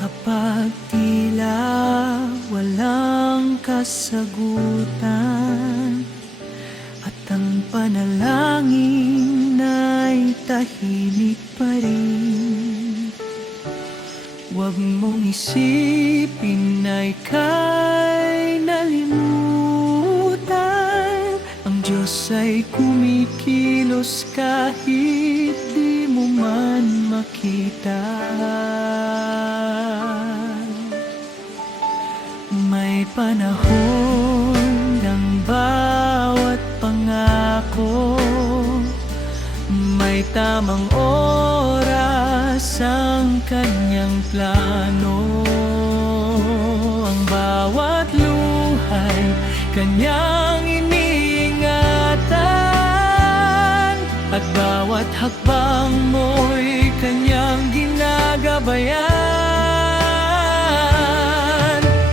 Kapag tila walang kasagutan at ang panalangin ay tahimik pa rin, huwag mong isipin na ika'y nalimutan. Ang Diyos ay kumikilos kahit di mo man makita. May panahon ng bawat pangako, may tamang oras ang kanyang plano. Ang bawat luhay kanyang iniingatan, at bawat hakbang mo'y kanyang ginagabayan.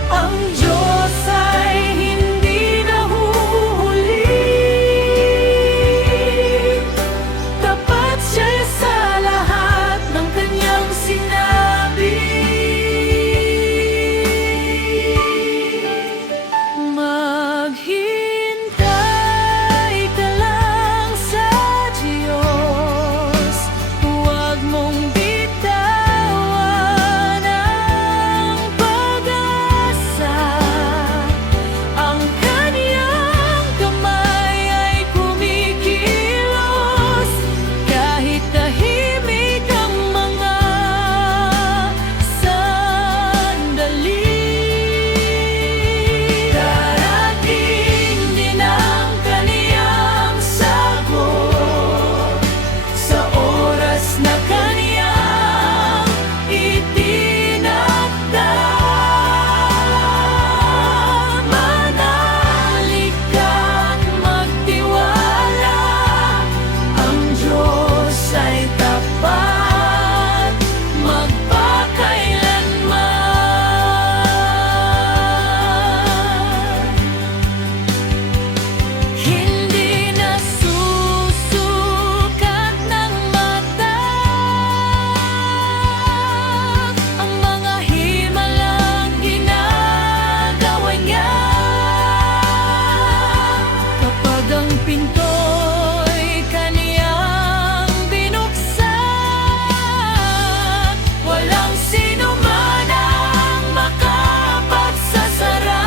Ang Diyos ay hindi nahuhuli, tapat siya sa lahat ng kanyang sinabi. Maghintay ka lang sa Diyos, huwag mong bitawan ang pag-asa. Ang kanyang kamay ay kumikilos kahit tahimik ang mga sandali. Darating din ang kaniyang sagot sa oras na kaniyang itinakda. Manalig ka't magtiwala, ang Diyos ay tapat magpakailanman. Hindi nasusukat ng mata ang mga himalang ginagawa niya. Kapag ang pinto'y kaniyang binuksan, walang sino man ang makapagsasara.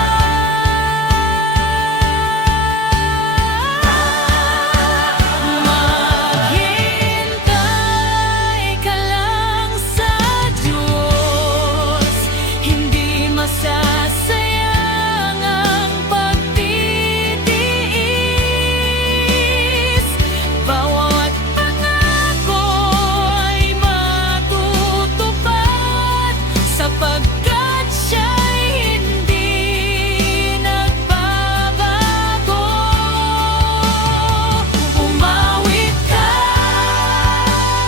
Maghintay ka lang sa Diyos, hindi masasayang ang pagtitiis. Bawat pangako ay matutupad sapagkat siya'y hindi nagbabago. Umawit ka,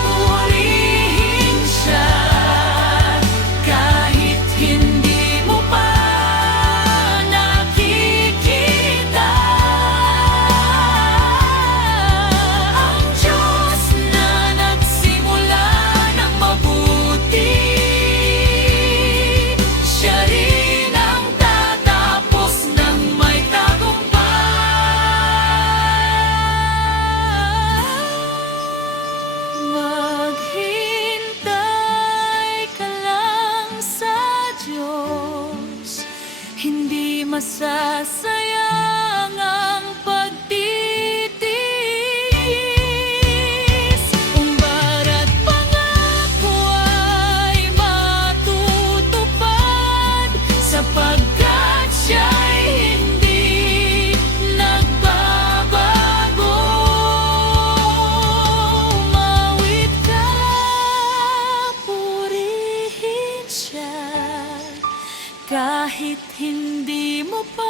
purihin siya kahit hindi mo pa nakikita. Ang Diyos na nagsimula ng mabuti, siya rin ang tatapos ng may tagumpay. Maghintay ka lang sa Diyos, hindi masasayang ang pagtitiis. Kung bawat pangako ay matutupad sapagkat siya'y hindi nagbabago. Umawit ka, purihin siya kahit hindi mo pa